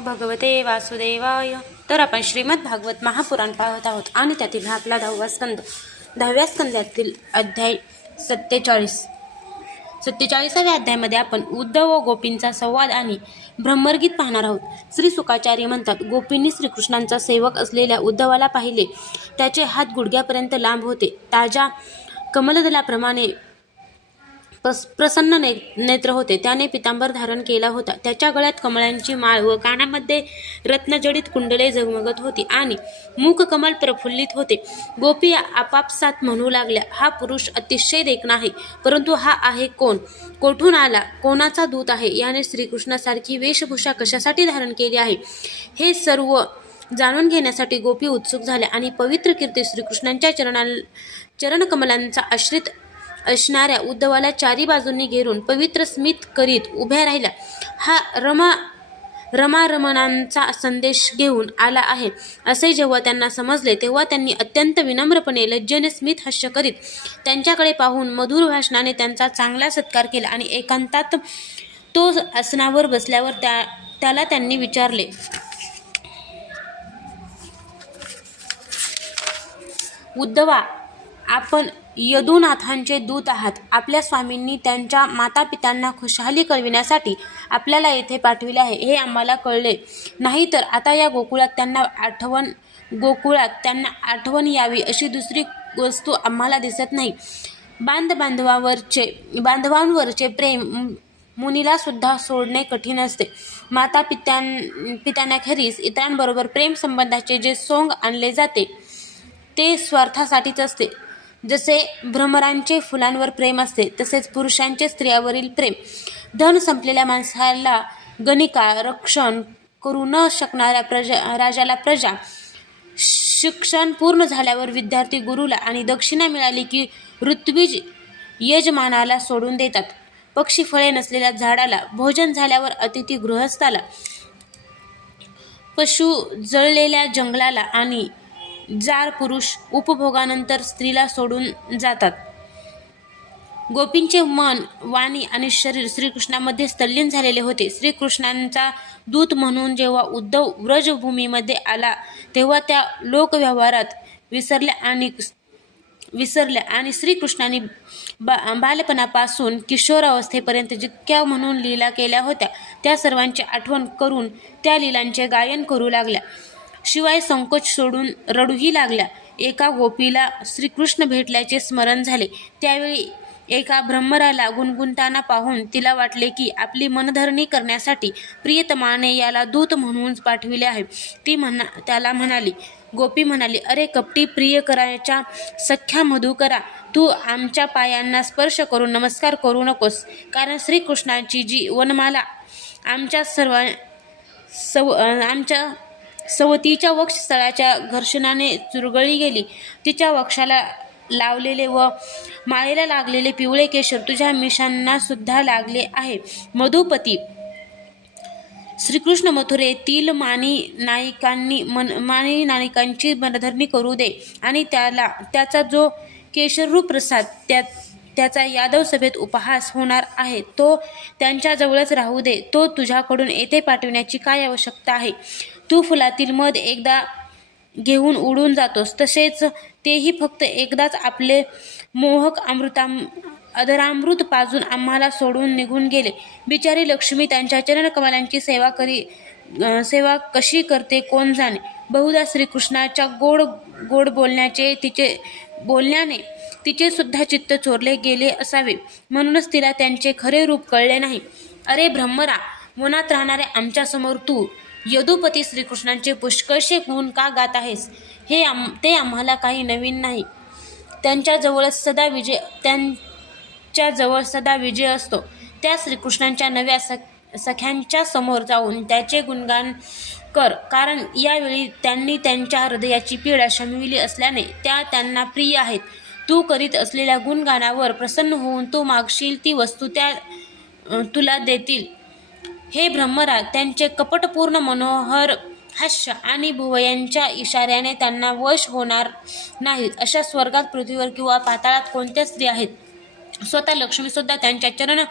भगवते वासुदेवाय. तर आपण श्रीमद भागवत महापुराण पाहत आहोत आणि त्यातील हा आपला दहावा स्कंद. दहाव्या स्कंदातील अध्याय सत्तेचाळीस. सत्तेचाळीसाव्या अध्यायामध्ये आपण उद्धव व गोपींचा संवाद आणि ब्रह्मगीत पाहणार आहोत. श्री सुकाचार्य म्हणतात गोपींनी श्रीकृष्णांचा सेवक असलेल्या उद्धवाला पाहिले. त्याचे हात गुडघ्यापर्यंत लांब होते. ताज्या कमलदलाप्रमाणे प्रस प्रसन्न ने नेत्र होते. त्याने पितांबर धारण केला होता. त्याच्या गळ्यात कमळांची माळ व कानामध्ये रत्नजडित कुंडले झगमगत होती आणि मुख कमल प्रफुल्लित होते. गोपी आपापसात म्हणू लागल्या हा पुरुष अतिशय देखणा आहे परंतु हा आहे कोण? कोठून आला? कोणाचा दूत आहे याने श्रीकृष्णासारखी वेशभूषा कशासाठी धारण केली आहे? हे सर्व जाणून घेण्यासाठी गोपी उत्सुक झाल्या आणि पवित्र कीर्ती श्रीकृष्णांच्या चरणा चरणकमलांचा आश्रित असणाऱ्या उद्धवाला चारी बाजूंनी घेरून पवित्र स्मित करीत उभ्या राहिल्या. हा रमा रमारमणांचा संदेश घेऊन आला आहे. असे जेव्हा त्यांना समजले तेव्हा त्यांनी अत्यंत विनम्रपणे लज्जेने स्मित हास्य करीत त्यांच्याकडे पाहून मधुर भाषणाने त्यांचा चांगला सत्कार केला आणि एकांतात तो आसनावर बसल्यावर त्या त्याला त्यांनी विचारले उद्धवा आपण यदुनाथांचे दूत आहात. आपल्या स्वामींनी त्यांच्या मातापित्यांना खुशहाली कळविण्यासाठी आपल्याला येथे पाठविले आहे. हे आम्हाला कळले. नाही तर आता या गोकुळात त्यांना आठवण गोकुळात त्यांना आठवण यावी अशी दुसरी वस्तू आम्हाला दिसत नाही. बांध बांधवावरचे बांधवांवरचे प्रेम मुनीला सुद्धा सोडणे कठीण असते. माता पित्यां पित्यांनाखेरीज इतरांबरोबर प्रेम संबंधाचे जे सोंग आणले जाते ते स्वार्थासाठीच असते. जसे भ्रमरांचे फुलांवर प्रेम असते तसेच पुरुषांचे स्त्रियावरील प्रेम. धन संपलेल्या माणसाला गणिका रक्षण करू न शकणाऱ्या प्रजा राजाला प्रजा. शिक्षण पूर्ण झाल्यावर विद्यार्थी गुरुला आणि दक्षिणा मिळाली की ऋत्विज यजमानाला सोडून देतात. पक्षी फळे नसलेल्या झाडाला भोजन झाल्यावर अतिथी गृहस्थाला. पशु जळलेल्या जंगलाला आणि जार पुरुष उपभोगानंतर स्त्रीला सोडून जातात. गोपींचे मन वाणी आणि शरीर श्रीकृष्णामध्ये तल्लीन झालेले होते. श्रीकृष्णांचा दूत म्हणून जेव्हा उद्धव व्रजभूमीमध्ये आला तेव्हा त्या लोकव्यवहारात विसरल्या आणि विसरल्या आणि श्रीकृष्णाने बा बालपणापासून किशोरावस्थेपर्यंत जितक्या म्हणून लीला केल्या होत्या त्या सर्वांची आठवण करून त्या लीलांचे गायन करू लागल्या. शिवाय संकोच सोडून रडूही लागल्या. एका गोपीला श्रीकृष्ण भेटल्याचे स्मरण झाले. त्यावेळी एका ब्रह्मराला गुणगुणताना पाहून तिला वाटले की आपली मनधरणी करण्यासाठी प्रियतमाने याला दूत म्हणून पाठविले आहे. ती म्हणा त्याला म्हणाली गोपी म्हणाली अरे कपटी प्रियकराच्या सख्या मधुकरा तू आमच्या पायांना स्पर्श करून नमस्कार करू नकोस. कारण श्रीकृष्णाची जी वनमाला आमच्या सर्व सव आमच्या सवतीच्या वक्षस्थळाच्या घर्षणाने चुरगळी गेली. तिच्या वक्षाला लावलेले व माळेला लागलेले पिवळे केशर तुझ्या मिशांना सुद्धा लागले आहे. मधुपती. श्रीकृष्ण मथुरेतील मानी नायिकांनी मन मानी नायिकांची मनधरणी करू दे आणि त्याला त्याचा जो केशररूप प्रसाद त्या त्याचा यादव सभेत उपहास होणार आहे. तो त्यांच्याजवळच राहू दे. तो तुझ्याकडून येथे पाठविण्याची काय आवश्यकता आहे? तू फुलातील मध एकदा घेऊन उडून जातोस. तसेच तेही फक्त एकदाच आपले मोहक अमृताम अधरामृत पाजून आम्हाला सोडून निघून गेले. बिचारी लक्ष्मी त्यांच्या चरणकमलांची सेवा करी सेवा कशी करते कोण जाणे? बहुधा श्रीकृष्णाच्या गोड गोड बोलण्याचे तिचे बोलण्याने तिचे सुद्धा चित्त चोरले गेले असावे. म्हणूनच तिला त्यांचे खरे रूप कळले नाही. अरे ब्रह्मरा मनात राहणारे आमच्यासमोर तू यदुपती श्रीकृष्णांचे पुष्कळशे गुण का गात आहेस? हे आम ते आम्हाला काही नवीन नाही. त्यांच्याजवळच सदा विजय त्यांच्याजवळ सदा विजय असतो. त्या श्रीकृष्णांच्या नव्या सख सख्यांच्या समोर जाऊन त्याचे गुणगान कर. कारण यावेळी त्यांनी त्यांच्या हृदयाची पीडा शमविली असल्याने त्या त्यांना प्रिय आहेत. तू करीत असलेल्या गुणगानावर प्रसन्न होऊन तू मागशील ती वस्तू त्या तुला देतील. हे ब्रह्मराज त्यांचे कपटपूर्ण मनोहर हास्य आणि भुवयांच्या इशाऱ्याने त्यांना वश होणार नाहीत. अशा स्वर्गात पृथ्वीवर किंवा पाताळात कोणत्या स्त्री आहेत? स्वतः लक्ष्मीसुद्धा त्यांच्या चरण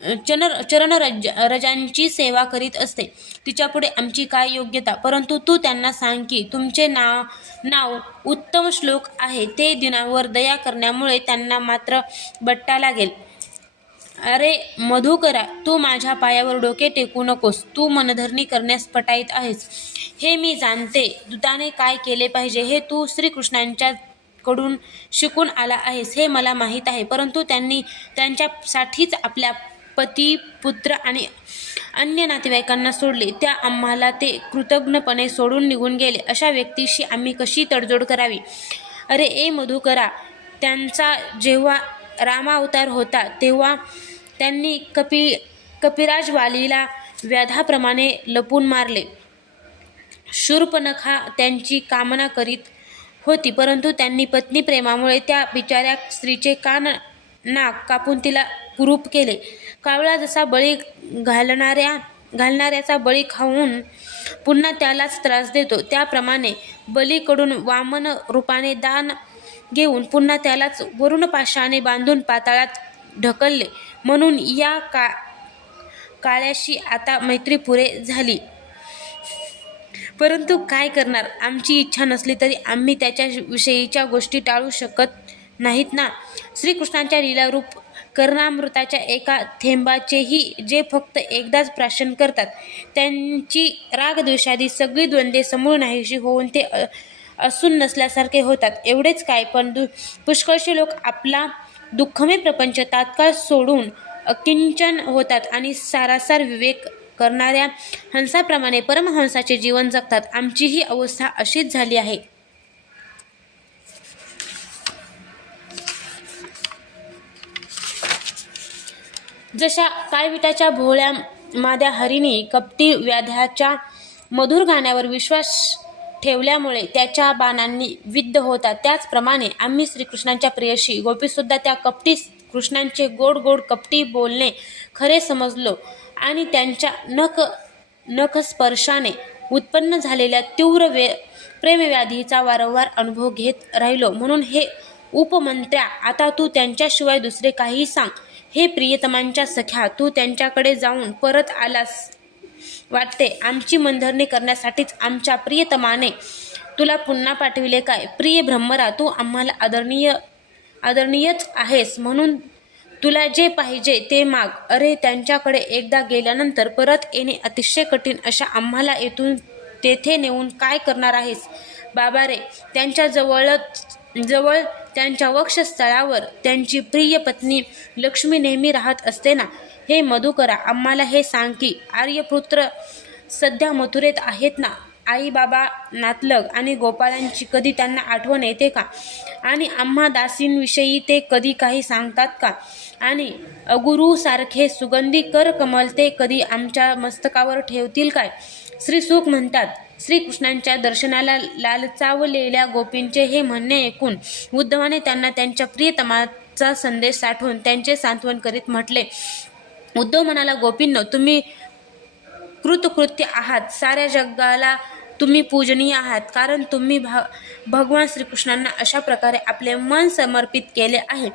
चरण चरणरज रजांची सेवा करीत असते. तिच्यापुढे आमची काय योग्यता? परंतु तू त्यांना सांग की तुमचे नाव नाव उत्तम श्लोक आहे. ते दिनावर दया करण्यामुळे त्यांना मात्र बट्टा लागेल. अरे मधुकरा तू माझ्या पायावर डोके टेकू नकोस. तू मनधरणी करण्यास पटाईत आहेस. हे मी जाणते. दुताने काय केले पाहिजे? हे तू श्रीकृष्णांच्या कडून शिकून आला आहेस. हे मला माहीत आहे. परंतु त्यांनी त्यांच्यासाठीच आपल्या पती पुत्र आणि अन्य नातेवाईकांना सोडले. त्या आम्हाला ते कृतज्ञपणे सोडून निघून गेले. अशा व्यक्तीशी आम्ही कशी तडजोड करावी? अरे ए मधुकरा त्यांचा जेव्हा रामावतार होता तेव्हा त्यांनी कपि कपिराजवालीला व्याधाप्रमाणे लपून मारले. शूर्पणखा त्यांची कामना करीत होती परंतु त्यांनी पत्नी प्रेमामुळे त्या बिचाऱ्या स्त्रीचे कान नाक कापून तिला कुरूप केले. कावळा जसा बळी घालणाऱ्या घालणाऱ्याचा बळी खाऊन पुन्हा त्यालाच त्रास देतो. त्याप्रमाणे बलीकडून वामन रूपाने दान घेऊन पुन्हा त्यालाच वरुण पाशाने बांधून पाताळात ढकलले. म्हणून या का काळ्याशी आता मैत्री पुरे झाली. परंतु काय करणार? आमची इच्छा नसली तरी आम्ही त्याच्या विषयीच्या गोष्टी टाळू शकत नाहीत ना? श्रीकृष्णांच्या लीलारूप कर्णामृताच्या एका थेंबाचेही जे फक्त एकदाच प्राशन करतात त्यांची रागद्वेषादी सगळी द्वंद्वे समूळ नाहीशी होऊन ते असून नसल्यासारखे होतात. एवढेच काय पण दु पुष्कळसे लोक आपला दुःखमय प्रपंच तात्काळ सोडून अकिंचन होतात आणि सारासार विवेक करणाऱ्या हंसाप्रमाणे परमहंसाचे जीवन जगतात. आमची ही अवस्था अशीच झाली आहे. जशा काळविटाच्या भोळ्या माद्या हरीने कपटी व्याध्याच्या मधुर गाण्यावर विश्वास ठेवल्यामुळे त्याच्या बाणांनी विद्ध होतात. त्याचप्रमाणे आम्ही श्रीकृष्णांच्या प्रेयशी गोपीसुद्धा त्या कपटी कृष्णांचे गोड गोड कपटी बोलणे खरे समजलो आणि त्यांच्या नख नखस्पर्शाने उत्पन्न झालेल्या तीव्र वे प्रेमव्याधीचा वारंवार अनुभव घेत राहिलो. म्हणून हे उपमंत्र्या आता तू त्यांच्याशिवाय दुसरे काही सांग. हे प्रियतमांच्या सख्या तू त्यांच्याकडे जाऊन परत आलास वाटते. आमची मनधरणी करण्यासाठीच आमच्या प्रियतमाने तुला पुन्हा पाठविले काय? प्रिय ब्रह्मरा तू आम्हाला आदरणीय आदरणीयच आहेस. म्हणून तुला जे पाहिजे ते माग. अरे त्यांच्याकडे एकदा गेल्यानंतर परत येणे अतिशय कठीण. अशा आम्हाला येथून तेथे नेऊन काय करणार आहेस? बाबा रे त्यांच्याजवळच जवळ त्यांच्या वक्षस्थळावर त्यांची प्रिय पत्नी लक्ष्मी नेहमी राहत असते ना? हे मधुकरा आम्हाला हे सांग की आर्यपुत्र सध्या मथुरेत आहेत ना? आई बाबा नातलग आणि गोपाळांची कधी त्यांना आठवण येते का? आणि आम्हा दासींविषयी ते कधी काही सांगतात का? आणि अगुरूसारखे सुगंधी कर कमल ते कधी आमच्या मस्तकावर ठेवतील काय? श्री सुख म्हणतात श्रीकृष्णांच्या दर्शनाला लालचावलेल्या गोपींचे हे म्हणणे ऐकून उद्धवाने त्यांना त्यांच्या प्रियतमाचा संदेश साठवून त्यांचे सांत्वन करीत म्हटले उद्धव म्हणाला गोपींनो तुम्ही कृतकृत्य आहात. साऱ्या जगाला तुम्ही पूजनीय आहात. कारण तुम्ही भा भगवान श्रीकृष्णांना अशा प्रकारे आपले मन समर्पित केले आहे.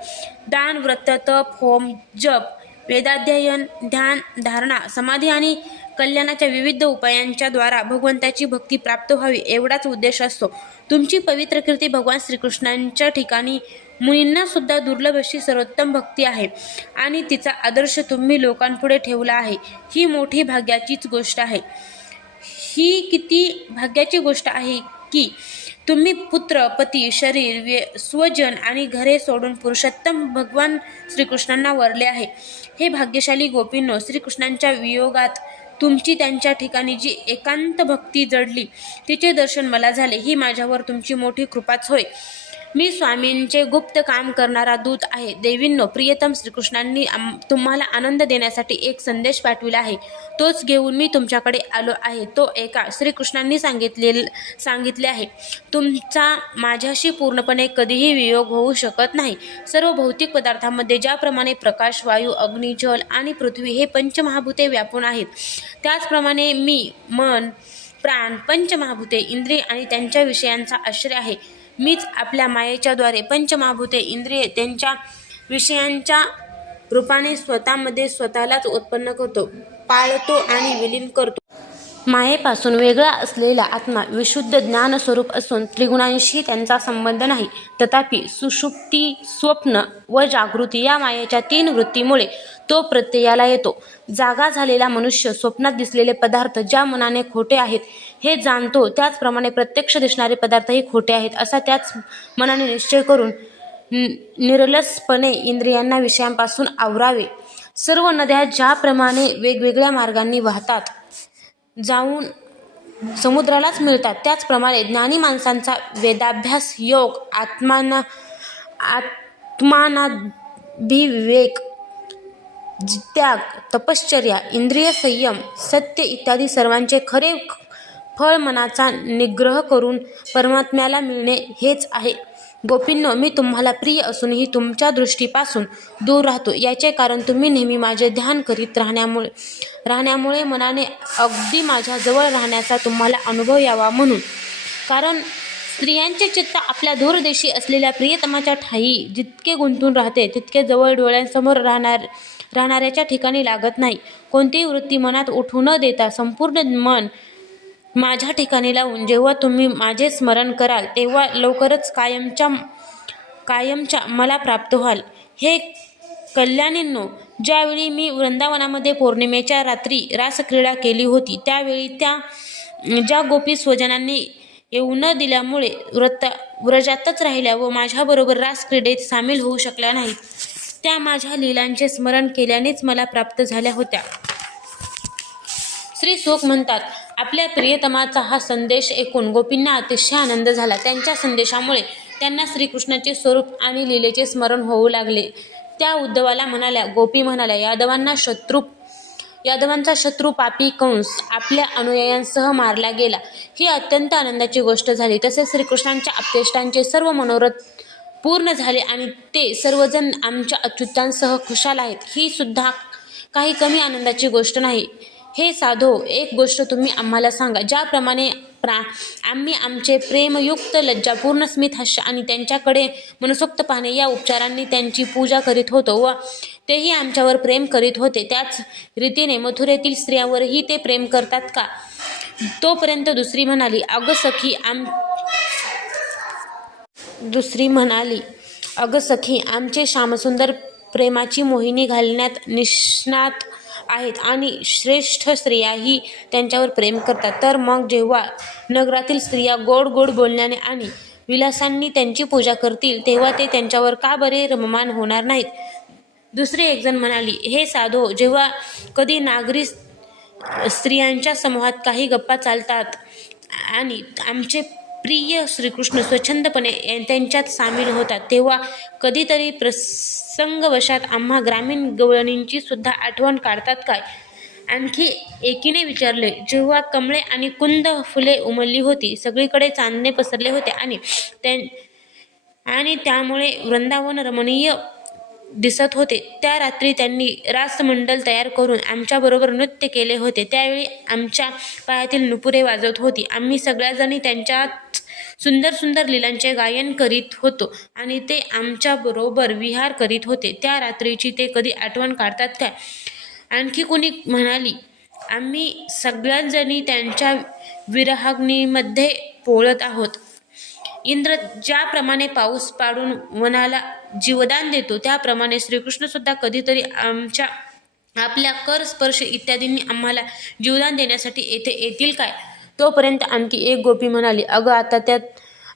दान व्रत तप होम जप वेदाध्ययन ध्यान धारणा समाधी आणि कल्याणाच्या विविध उपायांच्या द्वारा भगवंताची भक्ती प्राप्त व्हावी एवढाच उद्देश असतो. तुमची पवित्र कीर्ती भगवान श्रीकृष्णांच्या ठिकाणी मुनींना सुद्धा दुर्लभ अशी सर्वोत्तम भक्ती आहे आणि तिचा आदर्श तुम्ही लोकांपुढे ठेवला आहे. ही मोठी भाग्याचीच गोष्ट आहे. ही किती भाग्याची गोष्ट आहे की तुम्ही पुत्र पती शरीर व्य स्वजन आणि घरे सोडून पुरुषोत्तम भगवान श्रीकृष्णांना वरले आहे. हे भाग्यशाली गोपींनो श्रीकृष्णांच्या वियोगात तुमची त्यांच्या ठिकाणी जी एकांत भक्ती जडली तिचे दर्शन मला झाले. ही माझ्यावर तुमची मोठी कृपाच होय. मी स्वामींचे गुप्त काम करणारा दूत आहे. देवींनो प्रियतम श्रीकृष्णांनी आम- तुम्हाला आनंद देण्यासाठी एक संदेश पाठविला आहे. तोच घेऊन मी तुमच्याकडे आलो आहे. तो एका श्रीकृष्णांनी सांगितले सांगितले आहे. तुमचा माझ्याशी पूर्णपणे कधीही वियोग होऊ शकत नाही. सर्व भौतिक पदार्थांमध्ये ज्याप्रमाणे प्रकाश वायू अग्नी जल आणि पृथ्वी हे पंचमहाभूते व्यापून आहेत त्याचप्रमाणे मी मन प्राण पंचमहाभूते इंद्रिय आणि त्यांच्या विषयांचा आश्रय आहे. मीच आपल्या मायेच्याद्वारे पंचमहाभूते इंद्रिये त्यांच्या विषयांच्या रूपाने स्वतःमध्ये स्वतःलाच उत्पन्न करतो पाळतो आणि विलीन करतो. मायेपासून वेगळा असलेला आत्मा विशुद्ध ज्ञानस्वरूप असून त्रिगुणांशी त्यांचा संबंध नाही. तथापि सुषुप्ती स्वप्न व जागृती या मायेच्या तीन वृत्तीमुळे तो प्रत्ययाला येतो. जागा झालेला मनुष्य स्वप्नात दिसलेले पदार्थ ज्या मनाने खोटे आहेत हे जाणतो त्याचप्रमाणे प्रत्यक्ष दिसणारे पदार्थही खोटे आहेत असा त्याच मनाने निश्चय करून नि- इंद्रियांना विषयांपासून आवरावे. सर्व नद्या ज्याप्रमाणे वेगवेगळ्या मार्गांनी वाहतात जाऊन समुद्रालाच मिळतात. त्याचप्रमाणे ज्ञानी माणसांचा वेदाभ्यास योग आत्माना आत्मानाभिविवेक त्याग तपश्चर्या इंद्रिय संयम सत्य इत्यादी सर्वांचे खरे फळ मनाचा निग्रह करून परमात्म्याला मिळणे हेच आहे. गोपींनो मी तुम्हाला प्रिय असूनही तुमच्या दृष्टीपासून दूर राहतो. याचे कारण तुम्ही नेहमी माझे ध्यान करीत राहण्यामुळे राहण्यामुळे मनाने अगदी माझ्या जवळ राहण्याचा तुम्हाला अनुभव यावा म्हणून. कारण स्त्रियांचे चित्त आपल्या दूरदेशी असलेल्या प्रियतमाच्या ठाई जितके गुंतून राहते तितके जवळ डोळ्यांसमोर राहणार राहणाऱ्याच्या ठिकाणी लागत नाही. कोणतीही वृत्ती मनात उठू न देता संपूर्ण मन माझ्या ठिकाणी लावून जेव्हा तुम्ही माझे स्मरण कराल तेव्हा लवकरच कायमच्या कायमच्या मला प्राप्त व्हाल. हे कल्याणींनो ज्यावेळी मी वृंदावनामध्ये पौर्णिमेच्या रात्री रासक्रीडा केली होती त्यावेळी त्या ज्या गोपी स्वजनांनी येऊ न दिल्यामुळे व्रत व्रजातच राहिल्या व माझ्याबरोबर रासक्रीडेत सामील होऊ शकल्या नाहीत. त्या माझ्या लीलांचे स्मरण केल्यानेच मला प्राप्त झाल्या होत्या. श्री सुख म्हणतात आपल्या प्रियतमाचा हा संदेश ऐकून गोपींना अतिशय आनंद झाला. त्यांच्या संदेशामुळे त्यांना श्रीकृष्णाचे स्वरूप आणि लीलेचे स्मरण होऊ लागले. त्या उद्धवाला म्हणाल्या गोपी म्हणाल्या यादवांना शत्रू यादवांचा शत्रू पापी कंस आपल्या अनुयायांसह मारला गेला. ही अत्यंत आनंदाची गोष्ट झाली. तसेच श्रीकृष्णांच्या अपेष्टांचे सर्व मनोरथ पूर्ण झाले आणि ते सर्वजण आमच्या अच्युतांसह खुशाल आहेत. ही सुद्धा काही कमी आनंदाची गोष्ट नाही. हे साधो एक गोष्ट तुम्ही आम्हाला सांगा. ज्याप्रमाणे प्रा आम्ही आमचे प्रेमयुक्त लज्जापूर्ण स्मित हास्य आणि त्यांच्याकडे मनसोक्त पाहणे या उपचारांनी त्यांची पूजा करीत होतो व तेही आमच्यावर प्रेम करीत होते. त्याच रीतीने मथुरेतील स्त्रियांवरही ते प्रेम करतात का? तोपर्यंत दुसरी म्हणाली अगं सखी आम दुसरी म्हणाली अगं सखी आमचे श्यामसुंदर प्रेमाची मोहिनी घालण्यात निष्णात आहेत आणि श्रेष्ठ स्त्रियाही त्यांच्यावर प्रेम करतात. तर मग जेव्हा नगरातील स्त्रिया गोड गोड बोलण्याने आणि विलासांनी त्यांची पूजा करतील तेव्हा ते त्यांच्यावर का बरे रममान होणार नाहीत? दुसरे एकजण म्हणाली हे साधो जेव्हा कधी नागरी स्त्रियांच्या समूहात काही गप्पा चालतात आणि आमचे प्रिय श्रीकृष्ण स्वच्छंदपणे त्यांच्यात सामील होतात तेव्हा कधीतरी प्रसंगवशात आम्हा ग्रामीण गवळणींची सुद्धा आठवण काढतात काय? आणखी एकीने विचारले जेव्हा कमळे आणि कुंद फुले उमलली होती सगळीकडे चांदणे पसरले होते आणि त्या आणि त्यामुळे वृंदावन रमणीय दिसत होते. त्या रात्री त्यांनी रासमंडल तयार करून आमच्याबरोबर नृत्य केले होते. त्यावेळी आमच्या पायातील नुपुरे वाजवत होती. आम्ही सगळ्याजणी त्यांच्या सुंदर सुंदर लिलांचे गायन करीत होतो. आणि ते आमच्याबरोबर विहार करीत होते. त्या रात्रीची ते कधी आठवण काढतात काय? आणखी कोणी म्हणाली आम्ही सगळ्याजणी त्यांच्या विरहाग्नीमध्ये पोळत आहोत. इंद्र ज्याप्रमाणे पाऊस पाडून वनाला जीवदान देतो त्याप्रमाणे श्रीकृष्णसुद्धा कधीतरी आमच्या आपल्या कर स्पर्श इत्यादींनी आम्हाला जीवदान देण्यासाठी येथे येतील काय? तोपर्यंत आणखी एक गोपी म्हणाली अगं आता त्यात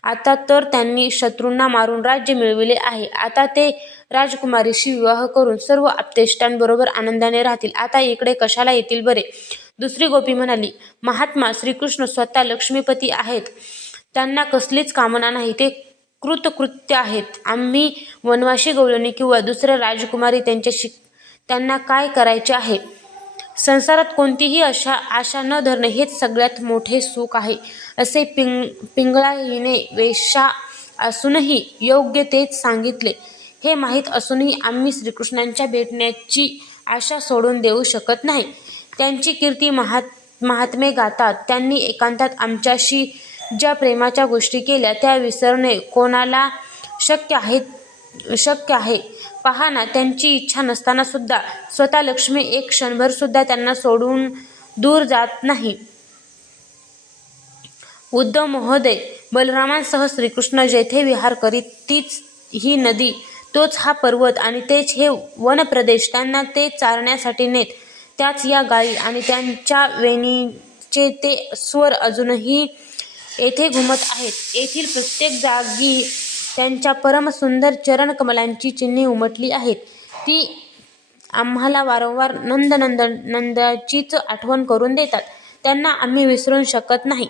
आता तर त्यांनी शत्रूंना मारून राज्य मिळविले आहे. आता ते राजकुमारीशी विवाह करून सर्व आपतेष्टांबरोबर आनंदाने राहतील. आता इकडे कशाला येतील बरे? दुसरी गोपी म्हणाली महात्मा श्रीकृष्ण स्वतः लक्ष्मीपती आहेत. त्यांना कसलीच कामना नाही. ते कृतकृत्य आहेत. आम्ही वनवाशी गवळणी किंवा दुसऱ्या राजकुमारी त्यांच्याशी त्यांना काय करायचे आहे? संसारात कोणतीही अशा आशा न धरणे हेच सगळ्यात मोठे सुख आहे. असे पिंग पिंगळाईने वेशा असूनही योग्य तेच सांगितले. हे माहीत असूनही आम्ही श्रीकृष्णांच्या भेटण्याची आशा सोडून देऊ शकत नाही. त्यांची कीर्ती महात महात्मे गातात. त्यांनी एकांतात आमच्याशी ज्या प्रेमाच्या गोष्टी केल्या त्या विसरणे कोणाला शक्य आहेत शक्य आहे. पहा ना त्यांची इच्छा नसताना सुद्धा स्वतः लक्ष्मी एक क्षणभर सुद्धा त्यांना सोडून दूर जात नाही. उद्धव महोदय बलरामांसह श्रीकृष्ण जेथे विहार करीत तीच ही नदी तोच हा पर्वत आणि तेच हे वनप्रदेश त्यांना ते चारण्यासाठी नेत त्याच या गायी आणि त्यांच्या वेणीचे ते स्वर अजूनही येथे घुमत आहेत. येथील प्रत्येक जागी त्यांच्या परमसुंदर चरणकमलांची चिन्हे उमटली आहेत. ती आम्हाला वारंवार नंद नंद नंदाचीच आठवण करून देतात. त्यांना आम्ही विसरून शकत नाही.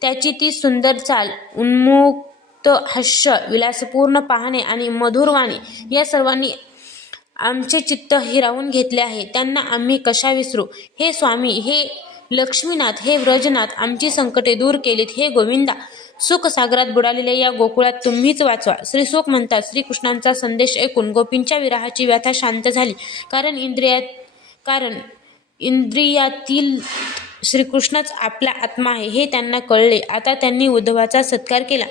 त्याची ती सुंदर चाल उन्मुक्त हास्य विलासपूर्ण पाहणे आणि मधुर वाणी या सर्वांनी आमचे चित्त हिरावून घेतले आहे. त्यांना आम्ही कशा विसरू? हे स्वामी हे लक्ष्मीनाथ हे व्रजनाथ आमची संकटे दूर केलीत. हे गोविंदा सुखसागरात बुडालेल्या या गोकुळात तुम्हीच वाचवा. श्रीसुख म्हणतात श्रीकृष्णांचा संदेश ऐकून गोपींच्या विरहाची व्यथा शांत झाली. कारण इंद्रियात कारण इंद्रियातील श्रीकृष्णच आपला आत्मा आहे हे त्यांना कळले. आता त्यांनी उद्धवाचा सत्कार केला.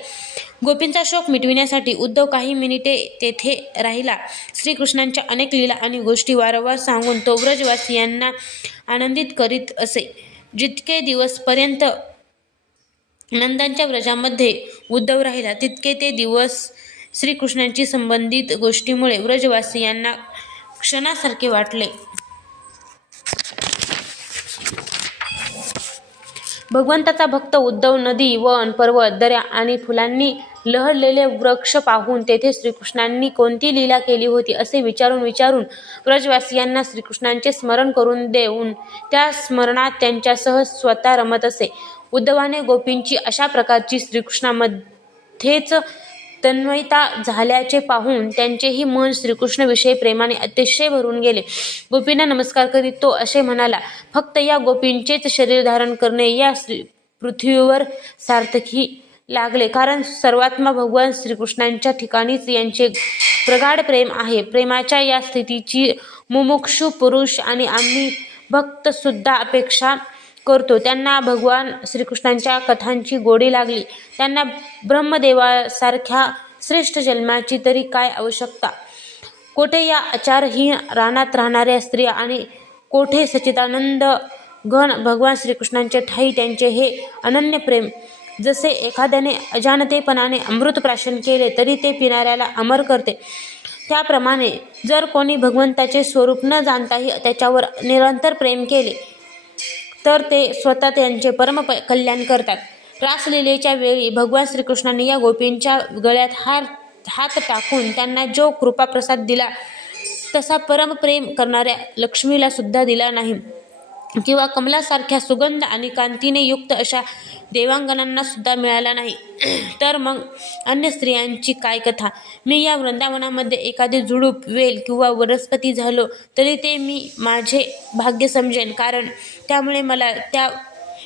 गोपींचा शोक मिटविण्यासाठी उद्धव काही मिनिटे तेथे राहिला. श्रीकृष्णांच्या अनेक लीला आणि गोष्टी वारंवार सांगून तो व्रजवासियांना आनंदित करीत असे. जितके दिवसपर्यंत नंदांच्या व्रजामध्ये उद्धव राहिला. तितके ते दिवस श्रीकृष्णांची संबंधित गोष्टीमुळे व्रजवासियांना क्षणासारखे वाटले. भगवंताचा भक्त उद्धव नदी वन पर्वत दऱ्या आणि फुलांनी लहरलेले वृक्ष पाहून तेथे श्रीकृष्णांनी कोणती लीला केली होती असे विचारून विचारून व्रजवासियांना श्रीकृष्णांचे स्मरण करून देऊन त्या स्मरणात त्यांच्यासह स्वतः रमत असे. उद्धवाने गोपींची अशा प्रकारची श्रीकृष्णामध्येच तन्मयता झाल्याचे पाहून त्यांचेही मन श्रीकृष्णविषयी प्रेमाने अतिशय भरून गेले. गोपींना नमस्कार करीत तो असे म्हणाला फक्त या गोपींचेच शरीर धारण करणे या श्री पृथ्वीवर सार्थकी लागले. कारण सर्वात्मा भगवान श्रीकृष्णांच्या ठिकाणीच यांचे प्रगाढ प्रेम आहे. प्रेमाच्या या स्थितीची मुमुक्षु पुरुष आणि आम्ही भक्त सुद्धा अपेक्षा करतो. त्यांना भगवान श्रीकृष्णांच्या कथांची गोडी लागली. त्यांना ब्रह्मदेवासारख्या श्रेष्ठ जन्माची तरी काय आवश्यकता? कोठे या आचारहीन रानात राहणाऱ्या स्त्रिया आणि कोठे सचिदानंद घन भगवान श्रीकृष्णांचे ठाई त्यांचे हे अनन्य प्रेम. जसे एखाद्याने अजानतेपणाने अमृत प्राशन केले तरी ते पिणाऱ्याला अमर करते. त्याप्रमाणे जर कोणी भगवंताचे स्वरूप न जाणताही त्याच्यावर निरंतर प्रेम केले तर ते स्वतः त्यांचे परम प- कल्याण करतात. रासलीलेच्या वेळी भगवान श्रीकृष्णाने या गोपींच्या गळ्यात हार हात टाकून त्यांना जो कृपाप्रसाद दिला तसा परमप्रेम करणाऱ्या लक्ष्मीला सुद्धा दिला नाही. किंवा कमलासारख्या सुगंध आणि कांतीने युक्त अशा देवांगणांना सुद्धा मिळाला नाही. तर मग अन्य स्त्रियांची काय कथा? मी या वृंदावनामध्ये एखादी झुडूप वेल किंवा वनस्पती झालो तरी ते मी माझे भाग्य समजेन. कारण त्यामुळे मला त्या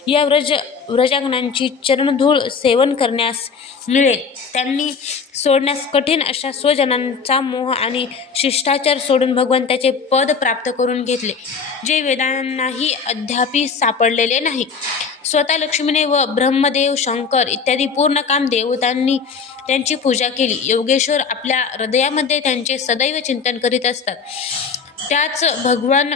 या व्रज व्रजांगणांची चरणधूळ सेवन करण्यास मिळेल. त्यांनी सोडण्यास कठीण अशा स्वजनांचा मोह आणि शिष्टाचार सोडून भगवंताचे पद प्राप्त करून घेतले जे वेदांनाही अद्यापि सापडलेले नाही. स्वतः लक्ष्मीने व ब्रह्मदेव शंकर इत्यादी पूर्ण काम देवतांनी त्यांची पूजा केली. योगेश्वर आपल्या हृदयामध्ये त्यांचे सदैव चिंतन करीत असतात. त्याच भगवान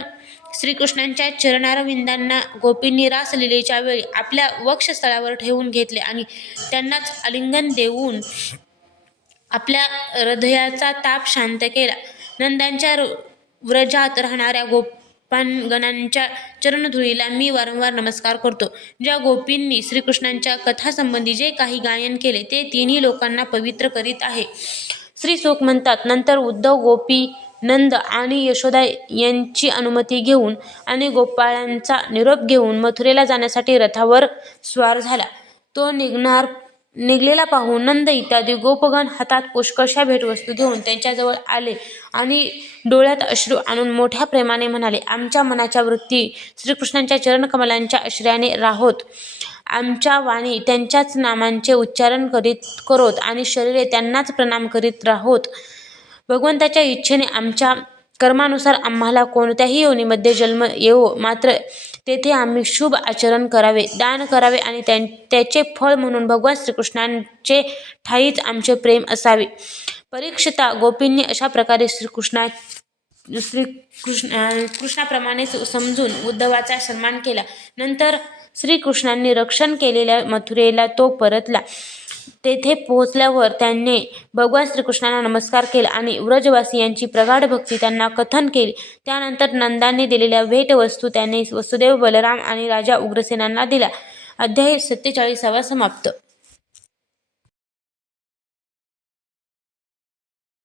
श्रीकृष्णांच्या चरणारविंदांना गोपींनी रासलीलेच्या वेळी आपल्या वक्षस्थळावर ठेवून घेतले आणि त्यांनाच आलिंगन देऊन आपल्या हृदयाचा ताप शांत केला. नंदांच्या व्रजात राहणाऱ्या गोपांगणांच्या चरणधुळीला मी वारंवार नमस्कार करतो. ज्या गोपींनी श्रीकृष्णांच्या कथासंबंधी जे काही गायन केले ते तिन्ही लोकांना पवित्र करीत आहे. श्री सुख म्हणतात नंतर उद्धव गोपी नंद आणि यशोदा यांची अनुमती घेऊन आणि गोपाळांचा निरोप घेऊन मथुरेला जाण्यासाठी रथावर स्वार झाला. तो निघणार निघलेला पाहून नंद इत्यादी गोपगण हातात पुष्कळशा भेटवस्तू घेऊन त्यांच्याजवळ आले आणि डोळ्यात अश्रू आणून मोठ्या प्रेमाने म्हणाले आमच्या मनाच्या वृत्ती श्रीकृष्णांच्या चरणकमलांच्या आश्रयाने राहोत. आमच्या वाणी त्यांच्याच नामांचे उच्चारण करीत करोत आणि शरीरे त्यांनाच प्रणाम करीत राहोत. भगवंताच्या इच्छेने आमच्या कर्मानुसार आम्हाला कोणत्याही योनीमध्ये जन्म येवो मात्र तेथे आम्ही शुभ आचरण करावे दान करावे आणि त्यां त्याचे फळ म्हणून भगवान श्रीकृष्णांचे ठाईच आमचे प्रेम असावे. परीक्षिता गोपींनी अशा प्रकारे श्रीकृष्णा श्रीकृष्ण कृष्ण कृष्णाप्रमाणेच समजून उद्धवाचा सन्मान केला. नंतर श्रीकृष्णांनी रक्षण केलेल्या मथुरेला तो परतला. तेथे पोहोचल्यावर त्यांनी भगवान श्रीकृष्णांना नमस्कार केला आणि व्रजवासियांची प्रगाढ भक्ती त्यांना कथन केली. त्यानंतर नंदांनी दिलेल्या भेटवस्तू त्यांनी वसुदेव बलराम आणि राजा उग्रसेनांना दिल्या. अध्याय सत्तेचाळीसावा समाप्त.